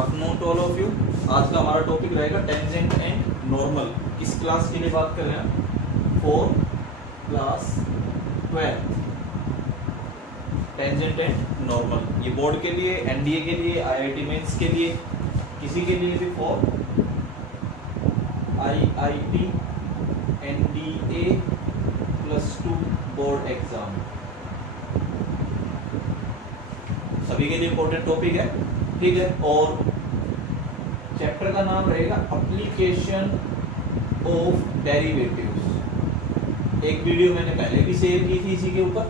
Afternoon to all of you. आज का हमारा टॉपिक रहेगा टेंजेंट एंड नॉर्मल। किस क्लास के लिए बात कर रहे हैं? 4 क्लास 12 टेंजेंट एंड नॉर्मल। ये बोर्ड के लिए, एनडीए के लिए, आईआईटी मेंस के लिए, किसी के लिए भी for IIT NDA +2 board exam, सभी के लिए इंपॉर्टेंट टॉपिक है। ठीक है, और चैप्टर का नाम रहेगा एप्लीकेशन ऑफ डेरिवेटिव्स। एक वीडियो मैंने पहले भी शेयर की थी इसी के ऊपर,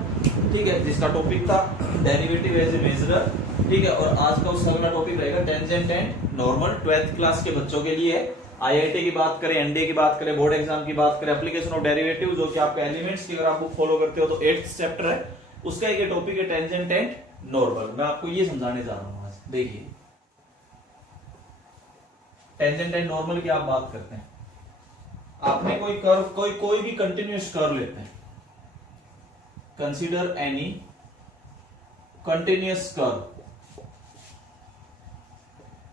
ठीक है, जिसका टॉपिक था डेरिवेटिव एज ए मेजरर। ठीक है, और आज का उसका अगला टॉपिक रहेगा tangent and normal. 12th class के बच्चों के लिए है। आईआईटी की बात करें, एनडीए की बात करें, बोर्ड एग्जाम की बात करें, एप्लीकेशन ऑफ डेरिवेटिव जो कि आपके एलिमेंट्स की अगर आप बुक फॉलो करते हो तो 8th चैप्टर है, उसका एक टॉपिक है टेंजेंट एंड नॉर्मल। मैं आपको ये समझाने जा रहा हूं आज। देखिए, टेंजेंट एंड नॉर्मल की आप बात करते हैं, आपने कोई कर्व, कोई भी कंटिन्यूअस कर्व लेते हैं। कंसीडर एनी कंटिन्यूअस कर्व,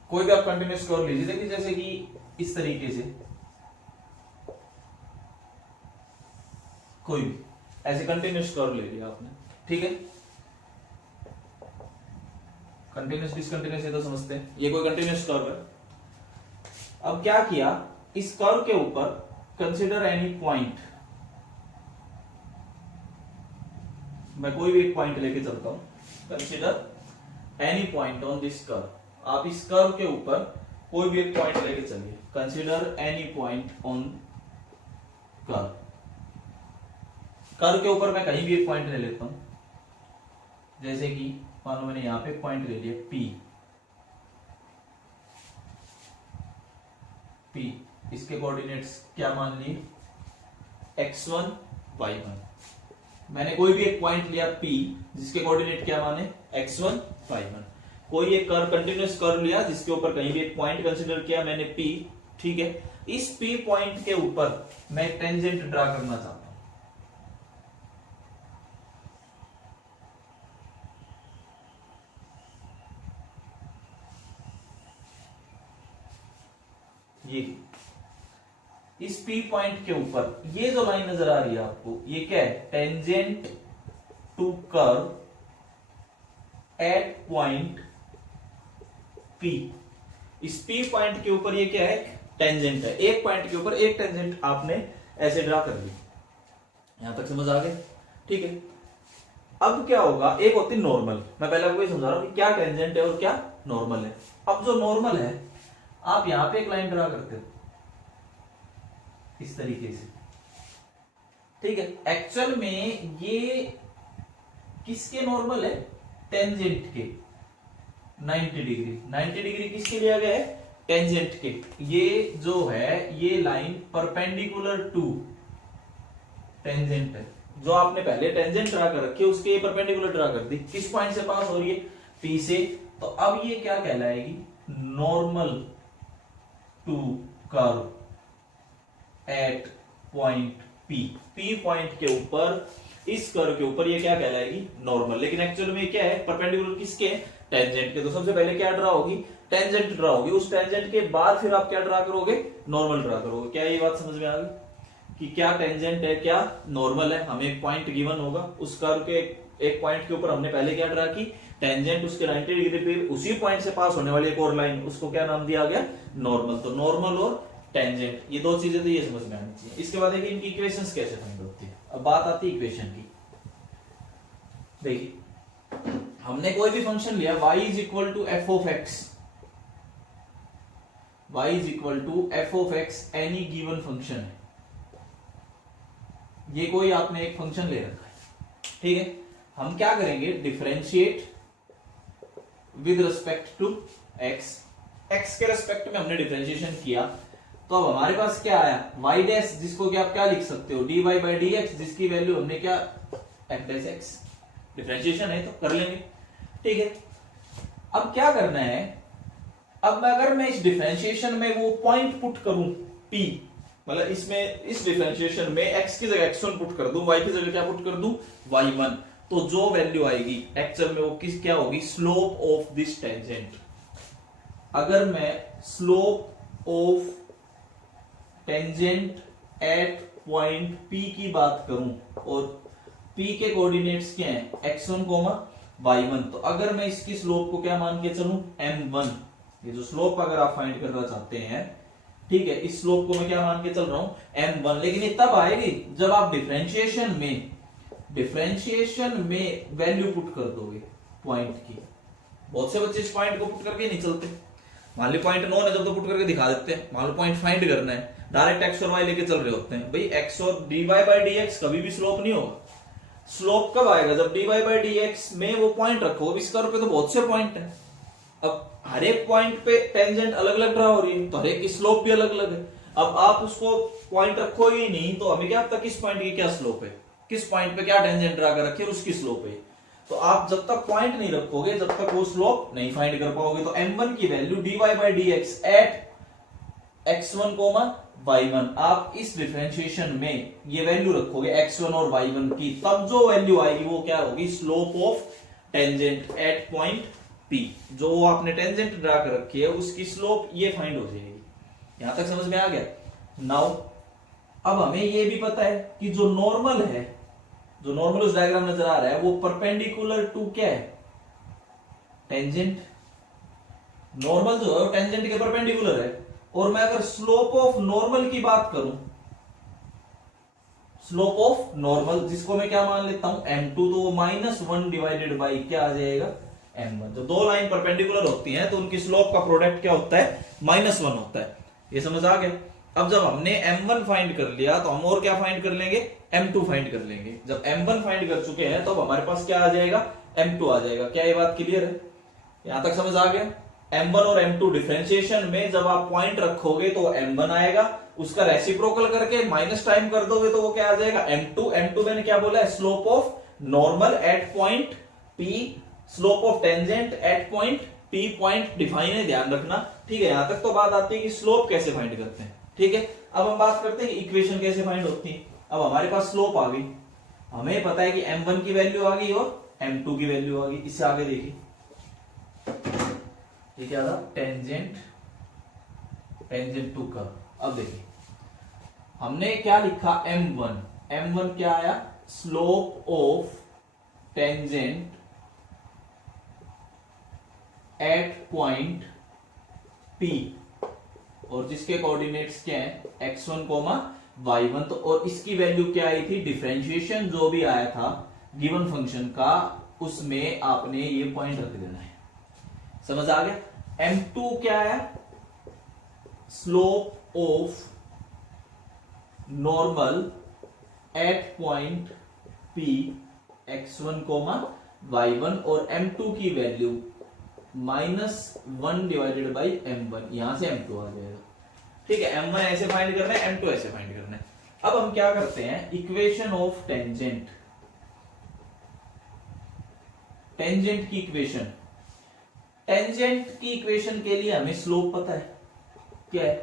कोई भी आप कंटिन्यूअस कर्व लीजिए। देखिए, जैसे कि इस तरीके से कोई भी ऐसे कंटिन्यूअस कर्व ले लिया आपने, ठीक है। कंटिन्यूअस डिसकंटिन्यूअस ये तो समझते हैं, ये कोई कंटिन्यूअस कर्व है। अब क्या किया, इस कर्व के ऊपर कंसीडर एनी पॉइंट, मैं कोई भी एक पॉइंट लेके चलता हूं। Consider any point on this curve, आप इस कर्व के ऊपर कोई भी एक पॉइंट लेके चलिए। Consider any point on curve, curve के ऊपर मैं कहीं भी एक पॉइंट ले लेता हूं। जैसे कि मान लो मैंने यहां पे पॉइंट ले लिया P, इसके कोऑर्डिनेट्स क्या मान लिए? x1 y1। मैंने कोई भी एक पॉइंट लिया P जिसके कोऑर्डिनेट क्या माने? x1 y1। कोई एक कर्व, कंटिन्यूअस कर्व लिया जिसके ऊपर कहीं भी एक पॉइंट कंसीडर किया मैंने P, ठीक है। इस P पॉइंट के ऊपर मैं टेंजेंट ड्रा करना चाहता हूं। ये इस P पॉइंट के ऊपर ये जो लाइन नजर आ रही है आपको, ये क्या है? Tangent to curve at point P। इस P पॉइंट के ऊपर ये क्या है? टेंजेंट है। एक पॉइंट के ऊपर एक टेंजेंट आपने ऐसे ड्रा कर ली। यहां तक समझ आ गया? ठीक है। अब क्या होगा, एक होती है नॉर्मल। मैं पहले आपको ये समझा रहा हूं कि क्या टेंजेंट है और क्या नॉर्मल है। अब जो नॉर्मल है, आप यहां पे एक लाइन ड्रा करते हो इस तरीके से, ठीक है। एक्चुअल में ये किसके नॉर्मल है? टेंजेंट के 90 डिग्री। 90 डिग्री किसके लिया गया है? टेंजेंट के। ये जो है, ये लाइन परपेंडिकुलर टू टेंजेंट है। जो आपने पहले टेंजेंट ड्रा कर रखी है उसके ये परपेंडिकुलर ड्रा कर दी। किस पॉइंट से पास हो रही है? P से। तो अब ये क्या कहलाएगी? Normal to curve at point P point के ऊपर, इस कर्व के ऊपर ये क्या कहलाएगी? नॉर्मल। लेकिन एक्चुअल में क्या है? परपेंडिकुलर किसके? टेंजेंट के। तो सबसे पहले क्या ड्रा होगी? टेंजेंट ड्रा होगी। उस टेंजेंट के बाद फिर आप क्या ड्रा करोगे? नॉर्मल ड्रा करोगे। क्या ये बात समझ में आ गई कि क्या टेंजेंट है, क्या नॉर्मल है? हमें एक पॉइंट गिवन होगा, उस कर्व के एक पॉइंट के ऊपर हमने पहले क्या ड्रा की? टेंजेंट। उसके 90 डिग्री पे उसी पॉइंट से पास होने वाली एक और लाइन, उसको क्या नाम दिया गया? नॉर्मल। तो नॉर्मल और टेंजेंट, ये दो चीजें तो ये समझ में आनी चाहिए। इसके बाद देखिए इनकी इक्वेशंस कैसे फाइंड होती है। अब बात आती है इक्वेशन की। देखिए, हमने कोई भी फंक्शन लिया, y is equal to f of x, y is equal to f of x any given function है। ये कोई आपने एक फंक्शन ले रखा है, ठीक है। हम क्या करेंगे? Differentiate with respect to x। x के रिस्पेक्ट में हमने डिफरेंशिएशन किया, तो अब हमारे पास क्या आया? y डैश, जिसको कि आप क्या लिख सकते हो? dy बाई dx, जिसकी वैल्यू हमने क्या? f dash x। डिफरेंशिएशन है तो कर लेंगे, ठीक है। अब क्या करना है? अब अगर मैं इस डिफरेंशिएशन में वो पॉइंट पुट करूं P, मतलब इसमें, इस डिफरेंशिएशन में x की जगह x1 पुट कर दूं, y की जगह क्या पुट कर दूं? y1, तो जो वैल्यू आएगी एक्चुअल में वो किस क्या होगी? Slope of this tangent. अगर मैं slope of tangent at point P की बात करूं और P के कोऑर्डिनेट्स क्या हैं x1, y1, तो अगर मैं इसकी स्लोप को क्या मान के चलूं m1, ये जो स्लोप अगर आप फाइंड करना चाहते हैं, ठीक है, इस स्लोप को मैं क्या मान के चल रहा हूं m1, लेकिन ये तब आएगी जब आप डिफरेंशिएशन में वैल्यू पुट कर दोगे पॉइंट की। बहुत से बच्चे इस पॉइंट को पुट करके नहीं चलते। मान लो पॉइंट नोन है जब तो पुट करके दिखा देते हैं, मान लो पॉइंट फाइंड करना है, डायरेक्ट एक्स और वाई लेके चल रहे होते हैं। भाई एक्स और dy बाई dx कभी भी स्लोप नहीं होगा। स्लोप कब आएगा जब dy बाई dx में वो पॉइंट रखो। इस कर्व पे तो बहुत से पॉइंट है, अब हर एक पॉइंट पे टेंजेंट अलग अलग ड्रा हो रही है, तो हर एक की स्लोप भी अलग अलग है। अब आप उसको पॉइंट रखो ही नहीं तो हमें क्या पता किस पॉइंट की क्या स्लोप है, किस पॉइंट पे क्या टेंजेंट ड्रा कर रखी है और उसकी स्लोप है। तो आप जब तक पॉइंट नहीं रखोगे जब तक वो स्लोप नहीं फाइंड कर पाओगे। तो m1 की value dy by dx at x1, y1, आप इस डिफरेंशिएशन में ये वैल्यू रखोगे x1 और y1 की, तब जो वैल्यू आएगी वो क्या होगी slope of tangent at point P। जो आपने टेंजेंट ड्रा कर रखी है उसकी स्लोप ये फाइंड हो जाएगी। यहां तक समझ में आ गया। नाउ अब हमें ये भी पता है कि जो नॉर्मल है, जो नॉर्मल उस डायग्राम नजर आ रहा है वो परपेंडिकुलर टू क्या है टेंजेंट। नॉर्मल जो है वो टेंजेंट के परपेंडिकुलर है। और मैं अगर स्लोप ऑफ नॉर्मल की बात करूं, स्लोप ऑफ नॉर्मल जिसको मैं क्या मान लेता हूं m2, तो वो -1 डिवाइडेड बाई क्या आ जाएगा m1। जब दो लाइन परपेंडिकुलर होती हैं तो उनकी स्लोप का प्रोडक्ट क्या होता है -1 होता है। ये समझ आ गया। अब जब हमने m1 फाइंड कर लिया तो हम और क्या फाइंड कर लेंगे m2 फाइंड कर लेंगे। जब m1 फाइंड कर चुके हैं तो अब हमारे पास क्या आ जाएगा m2 आ जाएगा। क्या ये बात क्लियर है? यहां तक समझ आ गया। m1 और m2 डिफरेंशिएशन में जब आप पॉइंट रखोगे तो m1 आएगा, उसका रेसिप्रोकल करके माइनस टाइम कर दोगे तो वो क्या आ जाएगा m2। m2 मैंने क्या बोला है slope of normal at point P, slope of tangent at point P। Point define है, ध्यान रखना, ठीक है। यहां तक तो बात आती है कि स्लोप कैसे फाइंड करते हैं, ठीक है। अब हम बात करते हैं कि इक्वेशन कैसे फाइंड होती है। अब हमारे पास स्लोप आ गई, हमें पता है कि m1 की वैल्यू आ गई और m2 की वैल्यू आ गई। इससे आगे देखिए ये क्या था टेंजेंट टू कर्व। अब देखिए हमने क्या लिखा m1 क्या आया slope of tangent at point P और जिसके कोऑर्डिनेट्स क्या है x1, y1। तो और इसकी वैल्यू क्या आई थी डिफरेंशिएशन जो भी आया था गिवन फंक्शन का उसमें आपने ये पॉइंट रख देना है। समझ आ गया। m2 क्या है slope of normal at point P x1, y1 और m2 की वैल्यू -1 डिवाइडेड बाई m1। यहां से m2 आ जाएगा, ठीक है। m1 ऐसे फाइंड करना है, m2 ऐसे फाइंड करना है। अब हम क्या करते हैं इक्वेशन ऑफ टेंजेंट की इक्वेशन। टेंजेंट की इक्वेशन के लिए हमें स्लोप पता है क्या है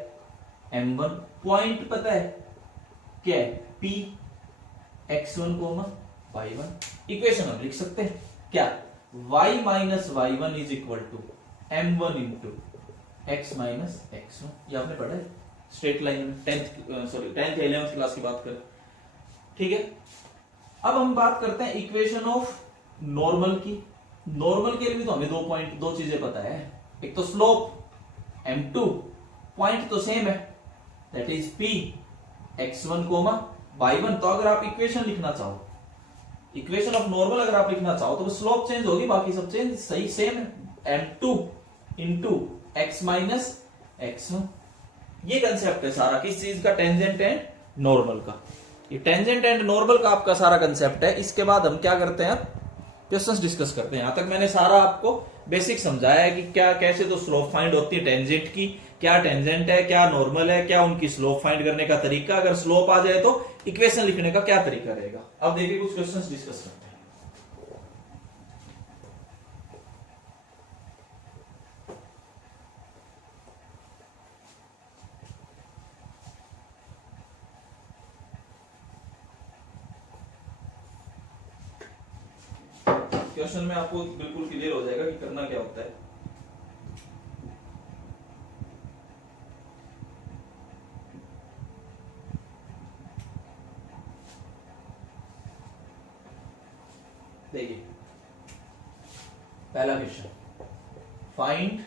m1, पॉइंट पता है क्या है P x1, y1। इक्वेशन हम लिख सकते हैं क्या y minus y1 is equal to m1 into x minus x1। ये आपने पढ़ा है स्ट्रेट लाइन में 10th 11th क्लास की बात करें, ठीक है। अब हम बात करते हैं इक्वेशन ऑफ नॉर्मल की। नॉर्मल के लिए भी तो हमें दो चीजें पता है। एक तो स्लोप m2, पॉइंट तो सेम है that is P x1, y1। तो अगर आप इक्वेशन लिखना चाहो, इक्वेशन ऑफ नॉर्मल अगर आप लिखना चाहो तो स्लोप चेंज होगी, बाकी सब चेंज सही सेम है m2 into x minus x1। ये कंसेप्ट है सारा किस चीज का टेंजेंट एंड नॉर्मल का। ये टेंजेंट एंड नॉर्मल का आपका सारा कंसेप्ट है। इसके बाद हम क्या करते हैं क्वेश्चंस डिस्कस करते हैं। यहां तक मैंने सारा आपको बेसिक समझाया है कि क्या कैसे तो स्लोप फाइंड होती है टेंजेंट की, क्या टेंजेंट है क्या नॉर्मल है, क्या उनकी स्लोप फाइंड करने का तरीका, अगर स्लोप आ जाए तो इक्वेशन लिखने का क्या तरीका रहेगा। अब देखिए कुछ क्वेश्चंस डिस्कस करते हैं। क्वेश्चन में आपको बिल्कुल क्लियर हो जाएगा कि करना क्या होता है। देखिए पहला question, find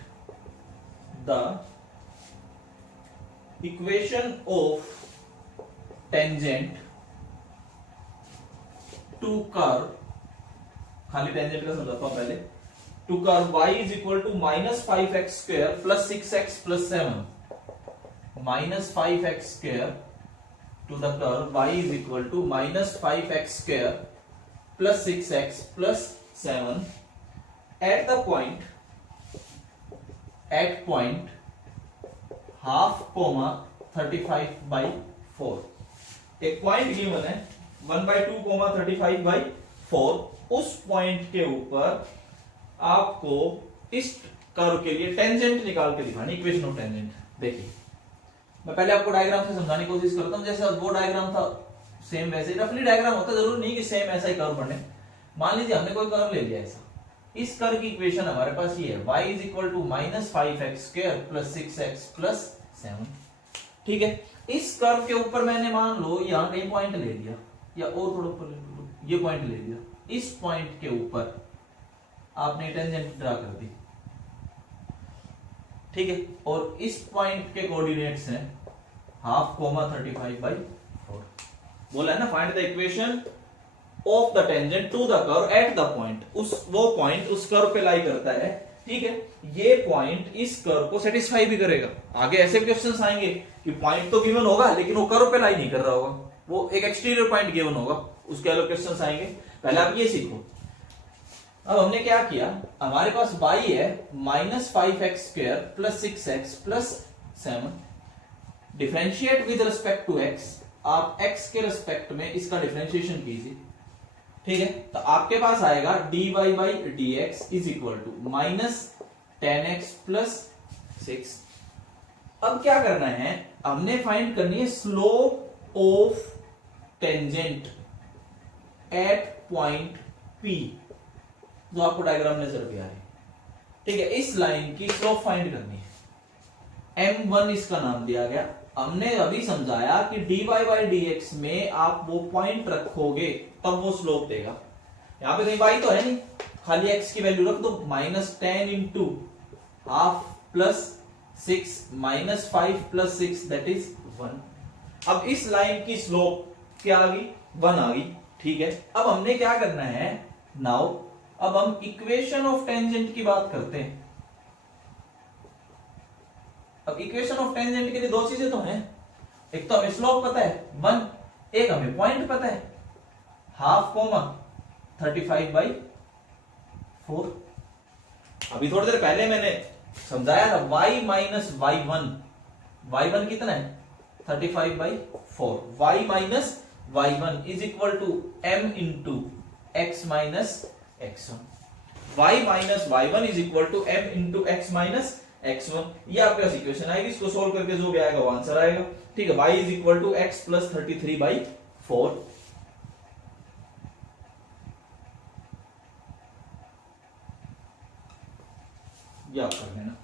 the equation of tangent to curve, खाली टेंजेंट का समझाता हूं पहले, to curve y is equal to -5x² plus 6x plus 7, -5x² to the curve y is equal to -5x² plus 6x plus 7 at the point half comma 35/4। एक point given है 1/2 comma 35/4, उस point के ऊपर आपको इस curve के लिए tangent निकाल के दिखानी, इक्वेशन ऑफ टेंजेंट। देखिए मैं पहले आपको डायग्राम से समझाने की कोशिश करता हूं, जैसे वो डायग्राम था सेम वैसे ही रफली डायग्राम होता है, जरूरी नहीं कि सेम ऐसा ही कर्व बने। मान लीजिए हमने कोई कर्व ले लिया ऐसा, इस कर्व की इक्वेशन हमारे पास ये है y is equal to -5x² plus 6x plus 7, ठीक है। इस कर्व के ऊपर मैंने मान लो यहां कहीं पॉइंट ले लिया, या और थोड़ा ऊपर ले लो, ये पॉइंट ले लिया, इस पॉइंट के ऊपर आपने टेंजेंट ड्रा कर दी, ठीक है, और इस पॉइंट के कोऑर्डिनेट्स हैं हाफ कोमा 35/4। बोला है ना find the equation of the tangent to the curve at the point, उस वो पॉइंट उस कर्व पे लाई करता है, ठीक है। ये पॉइंट इस कर्व को सेटिस्फाई भी करेगा। आगे ऐसे क्वेश्चंस आएंगे कि पॉइंट तो गिवन होगा लेकिन वो कर्व पे लाई नहीं कर रहा होगा, वो एक एक्सटीरियर पॉइंट गिवन होगा, उसके अलग क्वेश्चंस आएंगे। पहले आप ये सीखो। अब हमने क्या किया, हमारे पास y है -5x² plus 6x plus 7, differentiate with respect to x, आप x के रिस्पेक्ट में इसका डिफरेंशिएशन कीजिए, ठीक है। तो आपके पास आएगा dy/dx is equal to -10x plus 6। अब क्या करना है, हमने फाइंड करनी है slope of tangent at point P, जो आपको डायग्राम नजर भी आ रही है, ठीक है। इस लाइन की स्लोप फाइंड करनी है, m1 इसका नाम दिया गया। हमने अभी समझाया कि dy/dx में आप वो पॉइंट रखोगे तब वो स्लोप देगा। यहां पे कहीं y तो है नहीं, खाली x की वैल्यू रख दो, -10 into half plus 6 -5 plus 6 that is 1। अब इस लाइन की स्लोप क्या आ गई, 1 आ गई, ठीक है। अब हमने क्या करना है, नाउ अब हम इक्वेशन ऑफ टेंजेंट की बात करते हैं। अब इक्वेशन ऑफ टेंजेंट के लिए दो चीजें तो हैं, एक तो हमें स्लोप पता है 1, एक हमें पॉइंट पता है हाफ कोमा 35/4। अभी थोड़ी देर पहले मैंने समझाया था y माइनस y1 कितना है 35/4, y minus y1 is equal to m into x minus x1, y minus y1 is equal to m into x minus x1। ये आपके पास इक्वेशन आएगी, इसको सोल्व करके जो भी आएगा वो आंसर आएगा, ठीक है। y is equal to x plus 33/4। ये आप कर लेना,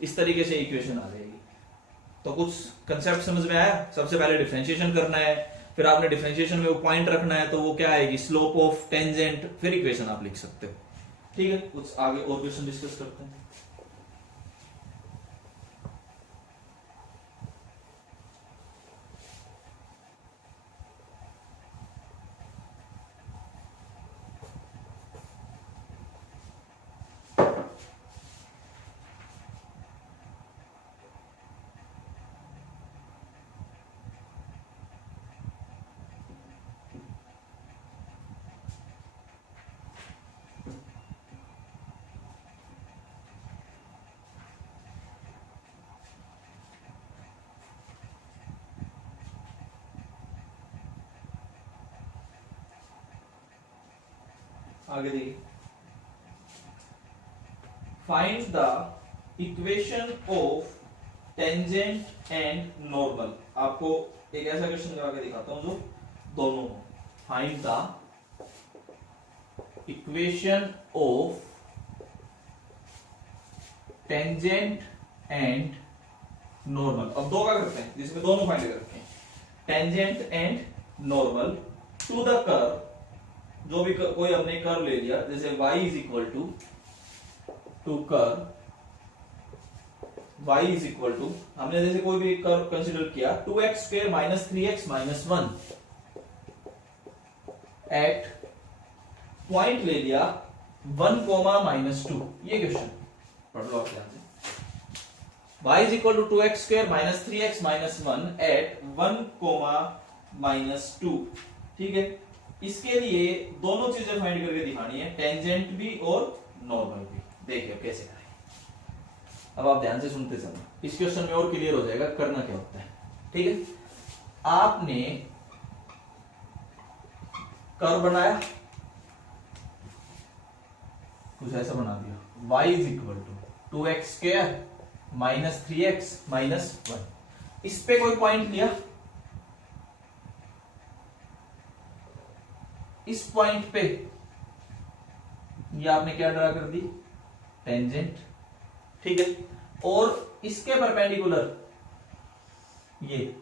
इस तरीके से इक्वेशन आ जाएगी। तो कुछ कंसेप्ट समझ में आया। सबसे पहले डिफरेंशिएशन करना है, फिर आपने डिफरेंशिएशन में वो पॉइंट रखना है, तो वो क्या आएगी, स्लोप ऑफ टेंजेंट, फिर इक्वेशन आप लिख सकते हो, ठीक है। कुछ आगे और क्वेश्चन डिस्कस करते हैं। आगे देखिए, find the equation of tangent and normal. आपको एक ऐसा क्वेश्चन करा के दिखाता हूं जो दोनों, find the equation of tangent and normal. अब दो का करते हैं जिसमें दोनों फाइंड कर रखे हैं, tangent and normal to the curve जो भी कोई हमने कर्व ले लिया, जैसे y is equal to curve, y is equal to, हमने जैसे कोई भी कर्व कंसीडर किया 2x square minus 3x minus 1 at point ले लिया 1 कोमा माइनस 2। ये क्वेश्चन पढ़ लो आप ध्यान से। y is equal to 2x square minus 3x minus 1 at 1 comma minus 2। ठीक है, इसके लिए दोनों चीजें फाइंड करके दिखानी है, टेंजेंट भी और नॉर्मल भी। देखिए कैसे करें। अब आप ध्यान से सुनते चलना, इस क्वेश्चन में और क्लियर हो जाएगा करना क्या होता है। ठीक है, आपने कर्व बनाया, कुछ ऐसा बना दिया, y is equal to 2x square minus 3x minus 1। इस पे कोई पॉइंट लिया, इस पॉइंट पे ये आपने क्या ड्रा कर दी, टेंजेंट। ठीक है, और इसके परपेंडिकुलर ये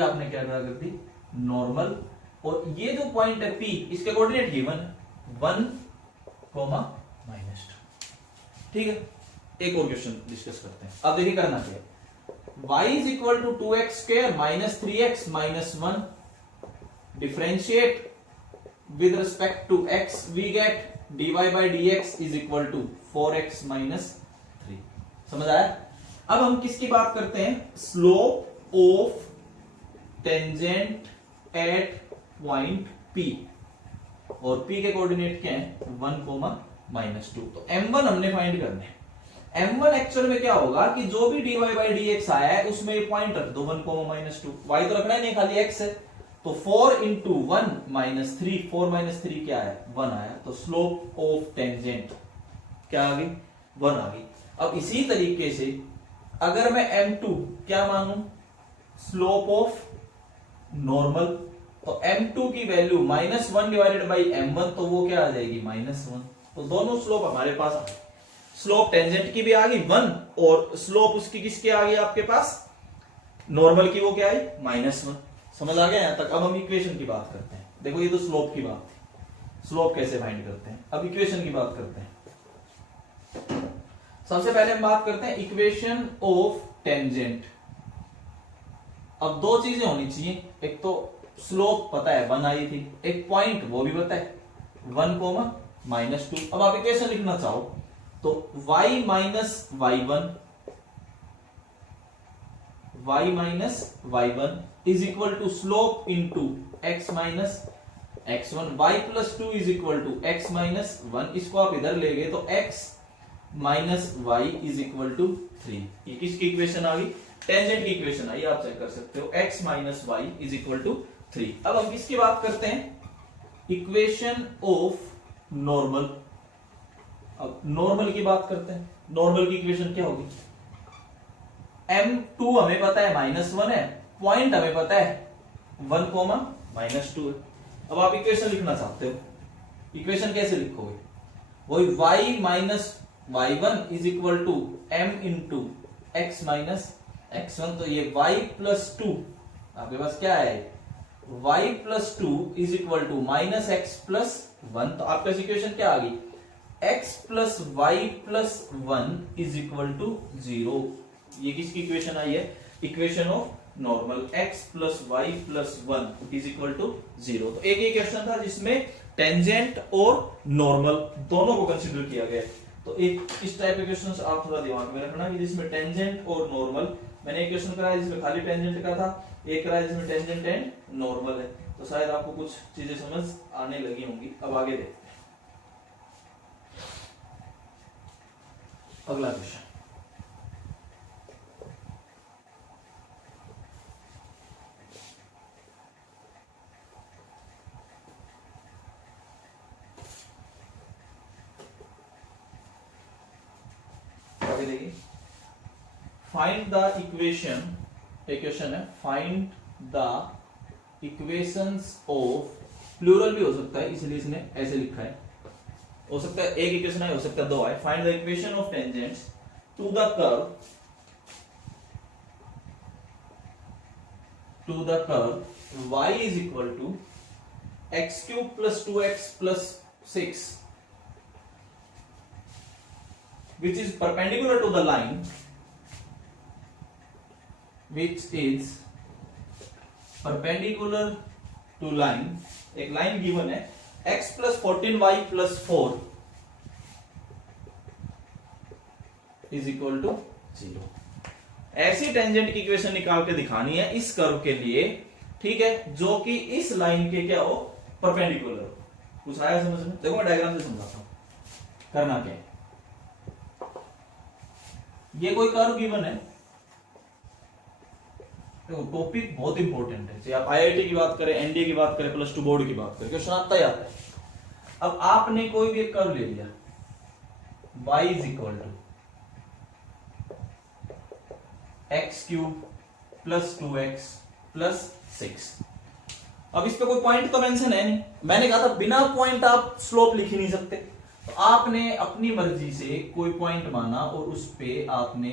आपने क्या ड्रा कर दी, नॉर्मल। और ये जो पॉइंट है P, इसके कोऑर्डिनेट गिवन 1 कोमा माइनस 2। ठीक है, एक और क्वेश्चन डिस्कस करते हैं। अब देखिए करना क्या है, y is equal to 2x square minus 3x minus 1, differentiate with respect to x, we get dy by dx is equal to 4x minus 3। समझ आया? अब हम किसकी बात करते हैं, slope of tangent at point P, और P के कोऑर्डिनेट क्या है 1 कोमा माइनस 2। तो m1 हमने फाइंड करना है। m1 एक्चुअल में क्या होगा कि जो भी dy by dx आया है उसमें ये पॉइंट रख दो 1 कोमा माइनस 2। y तो रखना ही नहीं, खाली x है, तो 4 इंटू 1 माइनस 3, 4 माइनस 3 क्या है 1 आया, तो स्लोप ऑफ टेंजेंट क्या आ गई 1 आ गई। अब इसी तरीके से अगर मैं m2 क्या मानूं, स्लोप ऑफ नॉर्मल, तो m2 की value minus 1 divided by m1, तो वो क्या आ जाएगी माइनस 1। तो दोनों स्लोप हमारे पास आ गए, स्लोप टेंजेंट की भी आ गई 1, और स्लोप उसकी किसकी आ गई आपके पास, नॉर्मल की, वो क्या आई माइनस 1। समझ आ गया यहां तक? अब हम इक्वेशन की बात करते हैं। देखो ये तो स्लोप की बात थी, स्लोप कैसे फाइंड करते हैं। अब इक्वेशन की बात करते हैं। सबसे पहले हम बात करते हैं इक्वेशन ऑफ टेंजेंट। अब दो चीजें होनी चाहिए, एक तो स्लोप पता है 1 आई थी, एक पॉइंट वो भी पता है 1 कोमा माइनस 2। अब आप इक्वेशन लिखना चाहो तो y minus y1 is equal to slope into x minus x1, y plus 2 is equal to x minus 1। इसको आप इधर ले गए तो x minus y is equal to 3। ये किसकी इक्वेशन आ गई, टेंजेंट की इक्वेशन आई, आप चेक कर सकते हो, x minus y is equal to 3। अब हम किसकी बात करते हैं, इक्वेशन ऑफ नॉर्मल। अब नॉर्मल की बात करते हैं। नॉर्मल की इक्वेशन क्या होगी, m2 हमें पता है -1 है, पॉइंट हमें पता है 1 कोमा -2 है। अब आप इक्वेशन लिखना चाहते हो, इक्वेशन कैसे लिखोगे, वही y minus y1 is equal to m into x minus x1। तो ये y प्लस 2 आपके पास क्या है, y plus 2 is equal to minus x plus 1। तो आपके पास इक्वेशन क्या आ गई, x plus y plus 1 is equal to 0। ये किसकी इक्वेशन आई है, equation of normal, x plus y plus 1 is equal to 0। तो एक ही क्वेश्चन था जिसमें टेंजेंट और नॉर्मल दोनों को कंसीडर किया गया। तो एक इस टाइप के क्वेश्चन आप थोड़ा दिमाग में रखना कि जिसमें टेंजेंट और नॉर्मल, मैंने एक क्वेश्चन कराया जिसमें खाली टेंजेंट का था, एक कराया जिसमें टेंजेंट एंड नॉर्मल है। तो शायद आपको कुछ चीजें समझ आने लगी होंगी। अब आगे देखते हैं अगला क्वेश्चन। आगे देखिए, फाइंड द इक्वेशन, एक क्वेश्चन है, find the equations of, plural भी हो सकता है इसलिए इसने ऐसे लिखा है, हो सकता है एक इक्वेशन है, हो सकता है दो है। Find the equation of tangents to the curve y is equal to x cube plus 2x plus 6 which is perpendicular to the line which is perpendicular to line, एक लाइन गिवन है x plus 14y plus 4 is equal to 0। ऐसी tangent की equation निकाल के दिखानी है इस curve के लिए, ठीक है, जो कि इस लाइन के क्या हो, परपेंडिकुलर हो। कुछ आया समझ में? देखो मैं डायग्राम से समझाता हूं करना क्या है। ये कोई कर्व गिवन है, देखो टॉपिक बहुत इंपॉर्टेंट है, चाहे आप आईआईटी की बात करें, एनडीए की बात करें, प्लस 2 बोर्ड की बात करें, क्वेश्चन आता ही आता है। अब आपने कोई भी एक कर्व ले लिया, y is equal to x cube plus 2x plus 6। अब इस पे कोई पॉइंट तो मेंशन है नहीं, मैंने कहा था बिना पॉइंट आप स्लोप लिख ही नहीं सकते, तो आपने अपनी मर्जी से कोई पॉइंट माना और उस पे आपने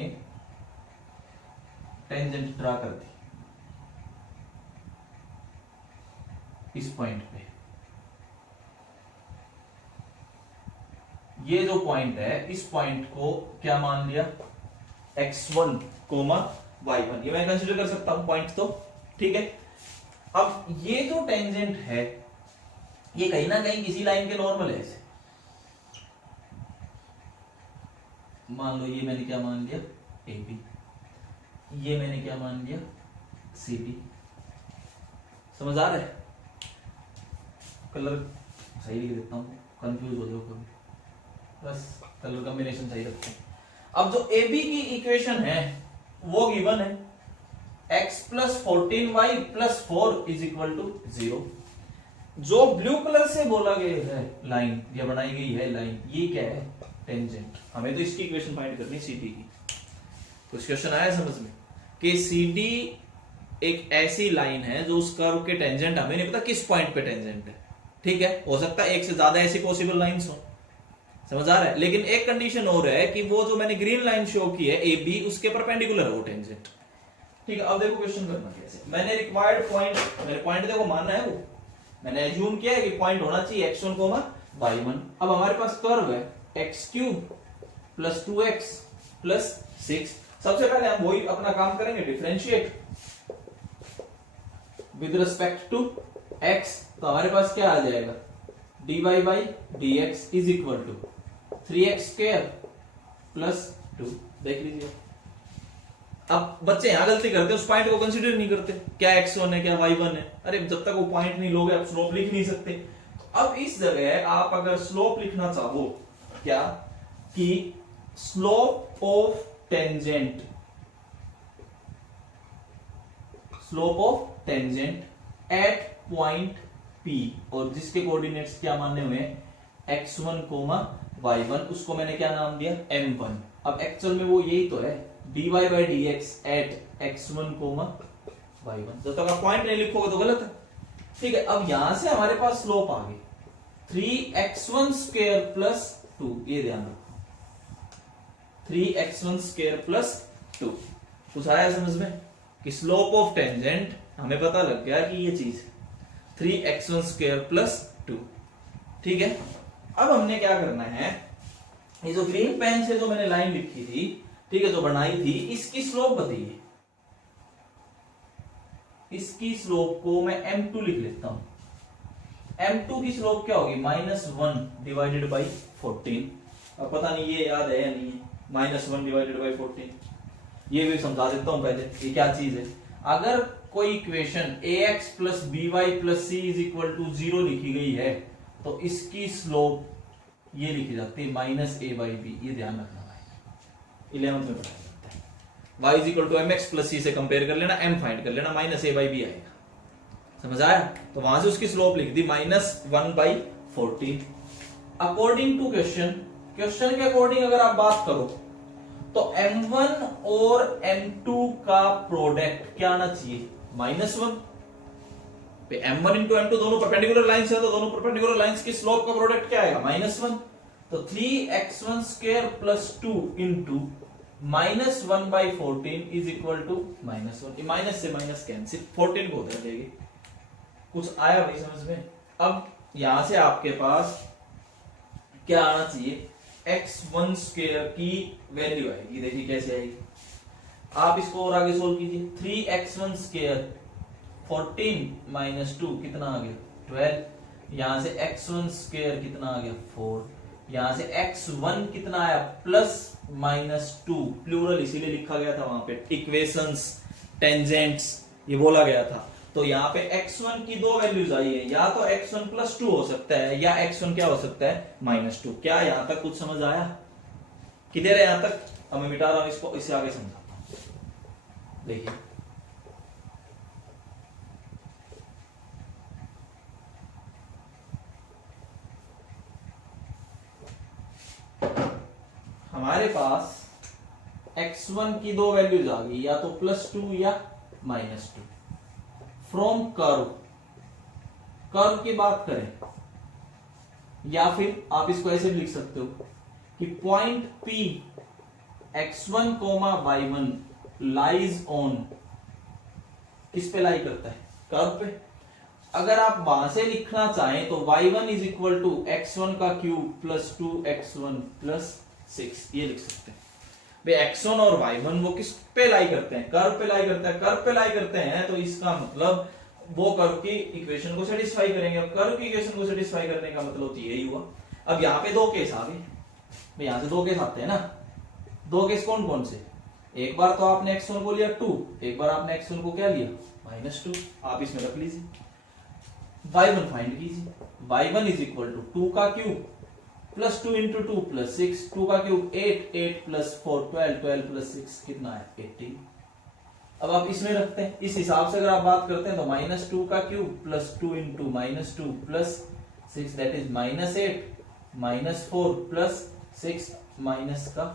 टेंजेंट ड्रा कर दी इस पॉइंट पे। ये जो पॉइंट है, इस पॉइंट को क्या मान लिया, x1, y1, ये मैं कंसीडर कर सकता हूं पॉइंट, तो ठीक है। अब ये जो टेंजेंट है ये कहीं ना कहीं किसी लाइन के नॉर्मल है, ऐसे मान लो ये मैंने क्या मान लिया AB, ये मैंने क्या मान लिया CD। समझ आ रहा है? कलर सही लिख देता हूं, कंफ्यूज हो जाओ कभी, बस कलर कॉम्बिनेशन सही रखते हैं। अब जो AB की इक्वेशन है वो गिवन है x plus 14y plus 4 is equal to 0। जो ब्लू कलर से बोला गया है लाइन, या बनाई गई है लाइन, ये क्या है, टेंजेंट। हमें तो इसकी इक्वेशन फाइंड करनी CD की। कुछ क्वेश्चन आया समझ में कि CD एक ऐसी लाइन है जो उस कर्व के टेंजेंट, हमें नहीं पता किस पॉइंट पे टेंजेंट है, ठीक है, हो सकता है एक से ज्यादा ऐसी पॉसिबल लाइंस हो, समझ आ रहा है। लेकिन एक कंडीशन और है कि वो जो मैंने ग्रीन लाइन शो की है AB, उसके परपेंडिकुलर हो टेंजेंट, ठीक है। अब देखो क्वेश्चन करना कैसे, मैंने रिक्वायर्ड पॉइंट, मेरे पॉइंट देखो मानना है वो, मैंने एज्यूम किया है कि पॉइंट होना चाहिए x1, y1। अब हमारे पास कर्व है x cube plus 2x plus 6। सबसे पहले हम वही अपना काम करेंगे, differentiate with respect to x, तो हमारे पास क्या आ जाएगा, dy by dx is equal to 3x square plus 2। देख लीजिए, अब बच्चे यहां गलती करते हैं, उस पॉइंट को कंसीडर नहीं करते, क्या x1 है क्या y1 है, अरे जब तक वो पॉइंट नहीं लोगे आप स्लोप लिख नहीं सकते। तो अब इस जगह आप अगर स्लोप लिखना चाहो, क्या कि slope of tangent, slope of tangent at point P, और जिसके कोऑर्डिनेट्स क्या मानने हुए x1, y1, उसको मैंने क्या नाम दिया m1। अब एक्चुअल में वो यही तो है, dy by dx at x1, y1। जब तक आप पॉइंट नहीं लिखोगे तो गलत है, ठीक है। अब यहां से हमारे पास स्लोप आ गई 3x1 स्क्वायर प्लस 2, ये ध्यान रखो, 3x1 स्क्वायर प्लस 2। कुछ आया समझ में कि स्लोप ऑफ टेंजेंट हमें पता लग गया कि ये चीज 3x1 स्क्वायर प्लस 2, ठीक है। अब हमने क्या करना है, ये जो ग्रीन पेन से जो मैंने लाइन लिखी थी, ठीक है, जो बनाई थी, इसकी स्लोप बताइए। इसकी स्लोप को मैं m2 लिख लेता हूं। m2 की स्लोप क्या होगी, -1 डिवाइडेड बाई 14। अब पता नहीं ये याद है या नहीं है, -1 डिवाइडेड बाई 14। ये भी समझा देता हूं पहले, ये क्या चीज है। अगर कोई equation ax plus by plus c is equal to 0 लिखी गई है, तो इसकी स्लोप ये लिखी जाती है -a बाई b। ये ध्यान रखना भाई, 11th में पढ़ाया जाता है। y is equal to mx plus c से कंपेयर कर लेना, m फाइंड कर लेना, -a बाई b आएगा, समझ आया। तो वहां से उसकी स्लोप लिख दी -1 by 14। According to question, question के अकॉर्डिंग अगर आप बात करो तो m1 और m2 का प्रोडक्ट क्या आना चाहिए, -1। m1 इंटू m2 दोनों परपेंडिकुलर लाइंस है, तो दोनों परपेंडिकुलर लाइंस की स्लोप का प्रोडक्ट क्या आएगा, -1। तो 3x1 square plus 2 into -1 by 14 is equal to -1। Minus से माइनस कैंसिल, 14 को उधर जाएगी। कुछ आया भाई समझ में? अब यहां से आपके पास क्या आना चाहिए, x1 स्क्वायर की वैल्यू आएगी। देखिए कैसे आएगी, आप इसको और आगे सोल्व कीजिए। 3x1 स्क्वायर 14 माइनस 2 कितना आ गया 12। यहां से x1 स्क्वायर कितना आ गया 4। यहां से x1 कितना आया प्लस माइनस 2, प्लूरल इसीलिए लिखा गया था वहां पे, इक्वेशंस टेंजेंट्स ये बोला गया था। तो यहाँ पे x1 की दो वैल्यूज आई है, या तो x1 प्लस 2 हो सकता है या x1 क्या हो सकता है -2। क्या यहां तक कुछ समझ आया, किधर है यहां तक, अब मैं मिटा रहा हूं इसको, इससे आगे समझाता हूं। देखिए हमारे पास x1 की दो वैल्यूज आ गई, या तो +2 या -2। फ्रॉम कर्व, कर्व की बात करें, या फिर आप इसको ऐसे भी लिख सकते हो कि point P x1, y1 lies on, किस पे लाई करता है, कर्व पे। अगर आप वहां से लिखना चाहें तो y1 is equal to x1 का क्यूब प्लस 2x1 प्लस 6 ये लिख सकते हैं। भाई x1 और y1 वो किस पे लाई करते हैं, कर्व पे लाई करते हैं। कर्व पे लाई करते हैं तो इसका मतलब वो कर्व की इक्वेशन को सेटिस्फाई करेंगे। अब कर्व की इक्वेशन को सेटिस्फाई करने का मतलब तो यही हुआ। अब यहाँ पे दो केस आ गए, यहां से दो केस आते हैं ना। दो केस कौन कौन से, एक बार तो आपने x1 को लिया 2, एक बार आपने x1 को क्या लिया -2। आप इसमें रख लीजिए, y1 फाइंड कीजिए। y1 इज इक्वल टू 2 का क्यूब प्लस 2 इंटू 2 प्लस 6, 2 का क्यूब 8, 8 प्लस 4 12, 12 प्लस 6 कितना है 18। अब आप इसमें रखते हैं, इस हिसाब से अगर आप बात करते हैं तो -2 का cube plus 2 into -2 plus 6 that is -8 -4 plus 6 minus का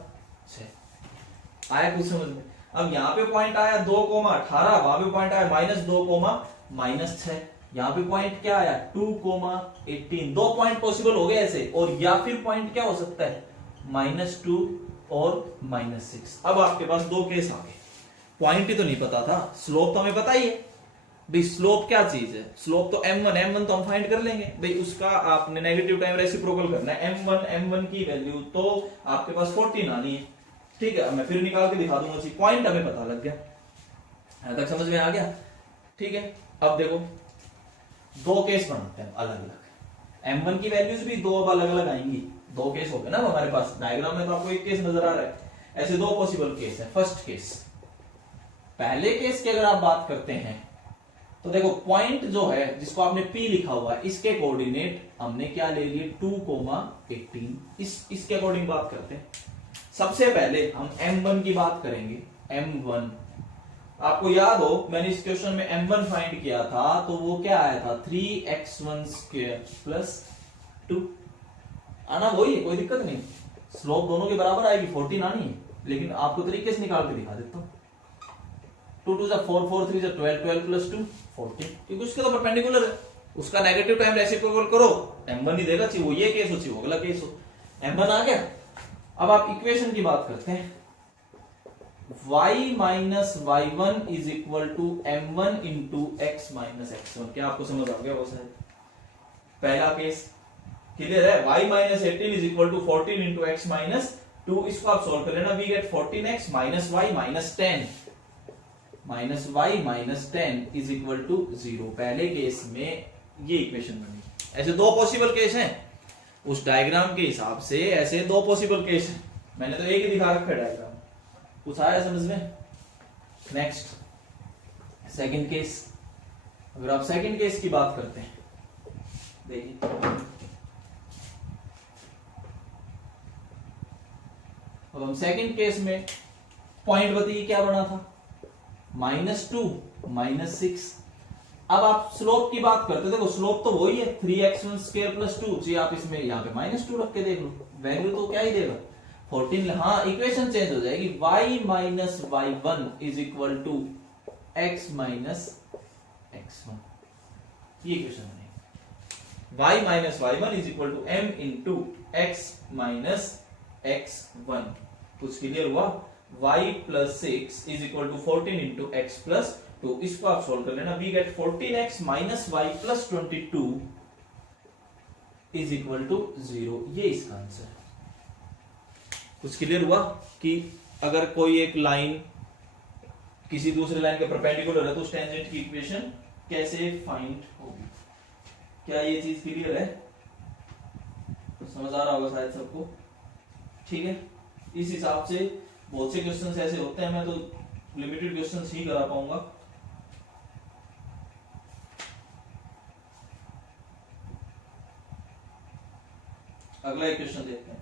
6। आया कुछ समझ में। अब यहाँ पे पॉइंट आया 2,18, वहां पे पॉइंट आया -2, -6। यहाँ पे पॉइंट क्या आया 2,18। दो पॉइंट पॉसिबल हो गए ऐसे, और या फिर पॉइंट क्या हो सकता है -2 और -6। अब आपके पास दो केस आ गए। पॉइंट ही तो नहीं पता था, स्लोप तो हमें पता ही है। भाई स्लोप क्या चीज है, स्लोप तो m1 तो हम फाइंड कर लेंगे। भाई उसका आपने नेगेटिव टाइम रेसिप्रोकल करना है। m1 की वैल्यू तो आपके पास 14 आनी है, ठीक है। मैं फिर निकाल के दिखा दूंगा, पॉइंट हमें पता लग गया। यहां तक समझ में आ गया, ठीक है। अब देखो दो केस बनाते हैं अलग अलग। m1 की वैल्यूज भी दो अलग अलग आएंगी। दो केस हो गए ना हमारे पास, डायग्राम में तो आपको एक केस नजर आ रहा है। ऐसे दो पॉसिबल केस है। फर्स्ट केस, पहले केस की अगर आप बात करते हैं तो देखो पॉइंट जो है जिसको आपने P लिखा हुआ है, इसके कोऑर्डिनेट हमने क्या ले लिए 2,18। इसके अकॉर्डिंग बात करते हैं। सबसे पहले हम m1 की बात करेंगे। m1 आपको याद हो मैंने इस क्वेश्चन में m1 फाइंड किया था, तो वो क्या आया था 3x1 स्क्वायर प्लस 2। आना वही है, कोई दिक्कत नहीं। स्लोप दोनों के बराबर आएगी, 14 आनी है। लेकिन आपको तरीके से निकाल के दिखा देता हूं। 2 2 4 4 3 12 12 प्लस 2 14, क्योंकि उसके तो परपेंडिकुलर है। उसका नेगेटिव टाइम रेसिप्रोकल करो, m1 ही देगा, चाहे वो ये केस हो चाहे वो अगला केस हो। m1 आ गया। अब आप इक्वेशन की बात करते हैं। y minus y1 is equal to m1 into x minus x1। क्या आपको समझ आ गया वो शायद पहला केस क्लियर है। y माइनस 18 is equal to 14 into x minus 2। इसको आप सोल्व कर लेना। We get 14x minus y minus 10 minus y minus 10 is equal to 0। पहले केस में ये इक्वेशन बनी। ऐसे दो पॉसिबल केस हैं उस डायग्राम के हिसाब से, ऐसे दो पॉसिबल केस हैं। मैंने तो एक ही दिखा रखा है डायग्राम। कुछ आया समझ में। Next second case. अगर आप सेकंड केस की बात करते हैं, देखिए अब हम सेकंड केस में पॉइंट बताइए क्या बना था -2 -6। अब आप स्लोप की बात करते, देखो स्लोप तो वही है 3x1 स्क्वायर प्लस 2। जी आप इसमें यहाँ पे -2 रख के देख लो, वैल्यू तो क्या ही देगा 14। हाँ इक्वेशन चेंज हो जाएगी। y minus y1 is equal to x minus x1। ये इक्वेशन बनेगी। y minus y1 is equal to m into x minus x1। कुछ क्लियर हुआ। y plus 6 is equal to 14 into x plus 2। इसको आप solve कर लेना। We get 14x minus y plus 22 is equal to 0। ये इसका answer है। कुछ क्लियर हुआ कि अगर कोई एक लाइन किसी दूसरे लाइन के परपेंडिकुलर है तो उस टेंजेंट की इक्वेशन कैसे फाइंड होगी। क्या ये चीज क्लियर है? तो समझ आ रहा होगा शायद सबको। ठीक है, इस हिसाब से बहुत से क्वेश्चंस ऐसे होते हैं, मैं तो लिमिटेड क्वेश्चंस ही करा पाऊंगा। अगला एक क्वेश्चन देखते हैं।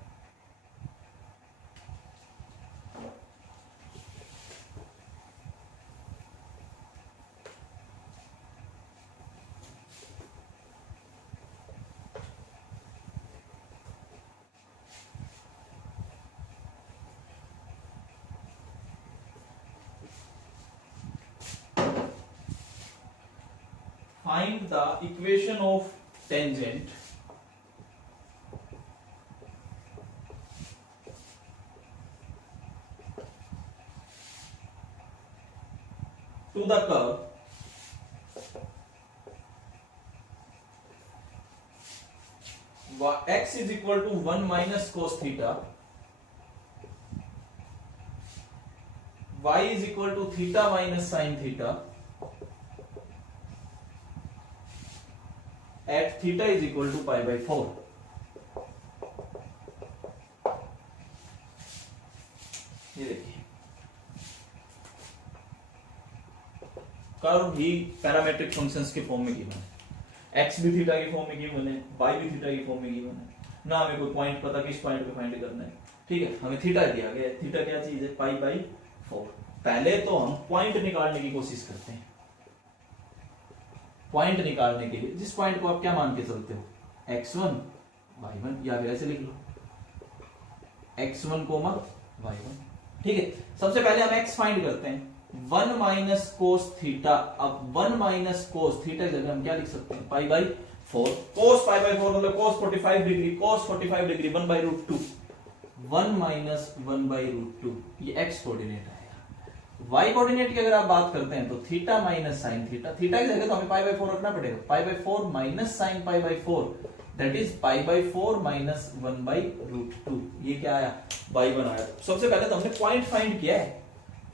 Find the equation of tangent to the curve x is equal to 1 minus cos theta, y is equal to theta minus sin theta, at theta is equal to pi by 4। ये देखिए curve ही parametric functions के form में given है, x भी theta की form में given है, y भी थीटा की फॉर्म में गिवन है ना। हमें कोई पॉइंट पता किस पॉइंट पे फाइंड करना है। ठीक है, हमें थीटा दिया गया है। थीटा क्या चीज है? पाई बाई 4। पहले तो हम पॉइंट निकालने की कोशिश करते हैं। पॉइंट निकालने के लिए जिस पॉइंट को आप क्या मान के चलते हो, x1 y1, या फिर ऐसे लिख लो x1 कोमा y1। ठीक है, सबसे पहले हम x फाइंड करते हैं। 1 माइनस कोस थीटा। अब 1 माइनस कोस थीटा की जगह हम क्या लिख सकते हैं? पाई बाई 4। कोस पाई बाई 4 मतलब cos 45 degree. Cos 45 degree 1 by root 2। 1 minus 1 by root 2 ये x कोऑर्डिनेट आएगा। y कोऑर्डिनेट की अगर आप बात करते हैं तो theta minus sine theta. Theta की जगह तो हमें पाई बाई 4 रखना पड़ेगा। Pi by 4 minus sine pi by 4 that is pi by 4 minus 1 by root 2। ये क्या आया? y1 आया। सबसे पहले तो हमने पॉइंट फाइंड किया है।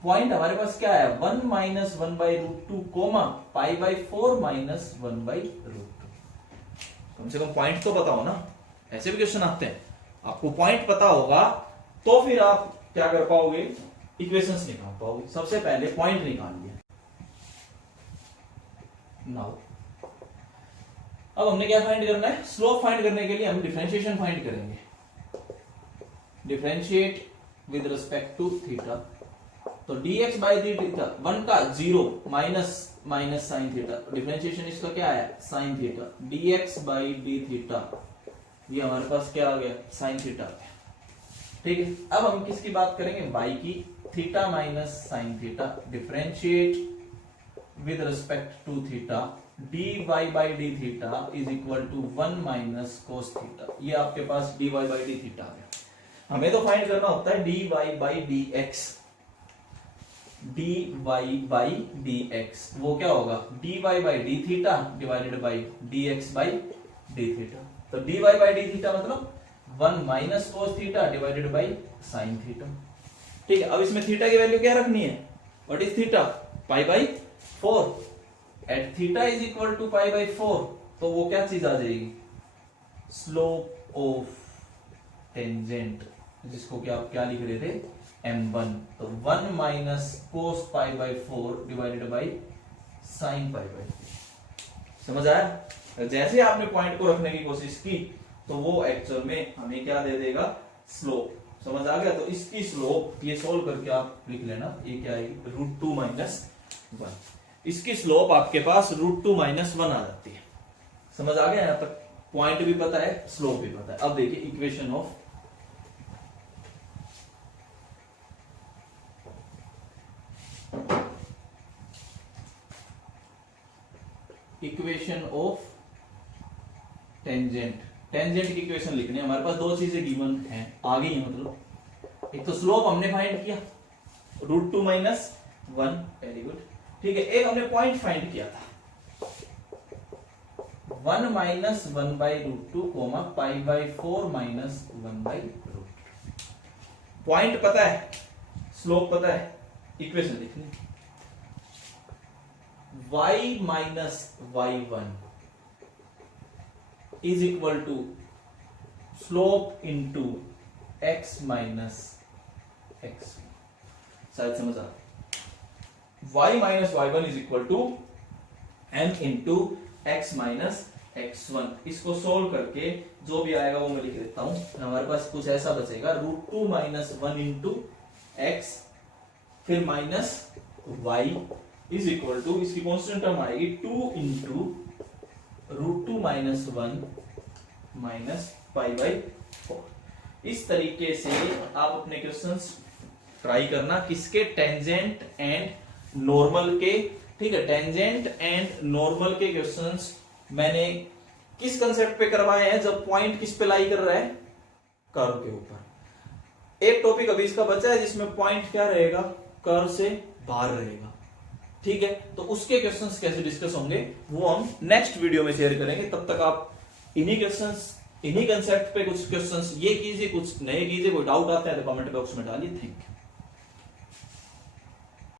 पॉइंट हमारे पास क्या है? 1 minus 1 by root 2 comma pi by 4 minus 1 by root 2। कम से कम पॉइंट तो पता हो ना। ऐसे भी क्वेश्चन आते हैं, आपको पॉइंट पता होगा तो फिर आप क्या कर पाओगे? इक्वेशंस निकाल पाओगे। सबसे पहले पॉइंट निकाल लिया। नाउ अब हमने क्या फाइंड करना है? स्लोप फाइंड करने के लिए हम डिफरेंशिएशन फाइंड करेंगे। Differentiate with respect to theta. तो dx बाई डी थीटा 1 का 0 minus minus sine theta. Differentiation इसका क्या है? Sine theta. dx by d theta ये हमारे पास क्या आ गया? साइन थीटा आ गया। ठीक है, अब हम किसकी बात करेंगे? y की। Theta minus sine theta differentiate with respect to theta dy by d theta is equal to 1 minus cos theta. ये आपके पास dy बाई डी थीटा आ गया। हमें तो फाइंड करना होता है dy by dx। dy by dx वो क्या होगा? dy by d theta divided by dx by d theta. तो dy बाई डी थीटा मतलब 1 minus cos theta divided by sine theta. ठीक है, अब इसमें थीटा की वैल्यू क्या रखनी है? What is theta? Pi by 4। At theta is equal to pi by 4 तो वो क्या चीज आ जाएगी? स्लोप ऑफ टेंजेंट, जिसको क्या आप क्या लिख रहे थे? m1। तो 1 minus cos pi by 4 divided by sine pi by 4। समझ आया? जैसे आपने पॉइंट को रखने की कोशिश की तो वो एक्चुअल में हमें क्या दे देगा? स्लोप। समझ आ गया? तो इसकी स्लोप ये सोल्व करके आप लिख लेना। ये क्या आएगी? √2 माइनस 1। इसकी स्लोप आपके पास √2 माइनस 1 आ जाती है। समझ आ गया? यहां तक पॉइंट भी पता है, स्लोप भी पता है। अब देखिए इक्वेशन ऑफ टेंजेंट। टेंजेंट की इक्वेशन लिखनी है। हमारे पास दो चीजें गिवन हैं, आ गई है मतलब। एक तो स्लोप हमने फाइंड किया √2 माइनस 1, वेरी गुड। ठीक है, एक हमने पॉइंट फाइंड किया था 1 माइनस 1/√2 कोमा π/4 माइनस 1/√2। पॉइंट पता है, स्लोप पता है, इक्वेशन लिखनी, y minus y1 is equal to slope into x minus x। शायद समझ आ रहा। y minus y1 is equal to m into x minus x1। इसको सोल्व करके जो भी आएगा वो मैं लिख देता हूं। हमारे पास कुछ ऐसा बचेगा, √2 माइनस 1 इंटू एक्स फिर minus y is equal to, इसकी कॉन्स्टेंट टर्म आएगी 2 इंटू √2 माइनस 1 माइनस π/4। इस तरीके से आप अपने क्वेश्चंस ट्राई करना, किसके, टेंजेंट एंड नॉर्मल के। ठीक है, टेंजेंट एंड नॉर्मल के क्वेश्चंस मैंने किस कंसेप्ट पे करवाए हैं, जब पॉइंट किस पे लाई कर रहा है, कर्व के ऊपर। एक टॉपिक अभी इसका बचा है जिसमें पॉइंट क्या रहेगा, कर्व से बाहर रहेगा। ठीक है, तो उसके क्वेश्चंस कैसे डिस्कस होंगे वो हम नेक्स्ट वीडियो में शेयर करेंगे। तब तक आप इन्हीं क्वेश्चंस, इन्हीं कंसेप्ट पे कुछ क्वेश्चंस ये कीजिए, कुछ नए कीजिए। कोई डाउट आता है तो कमेंट बॉक्स में डालिए। Thank you.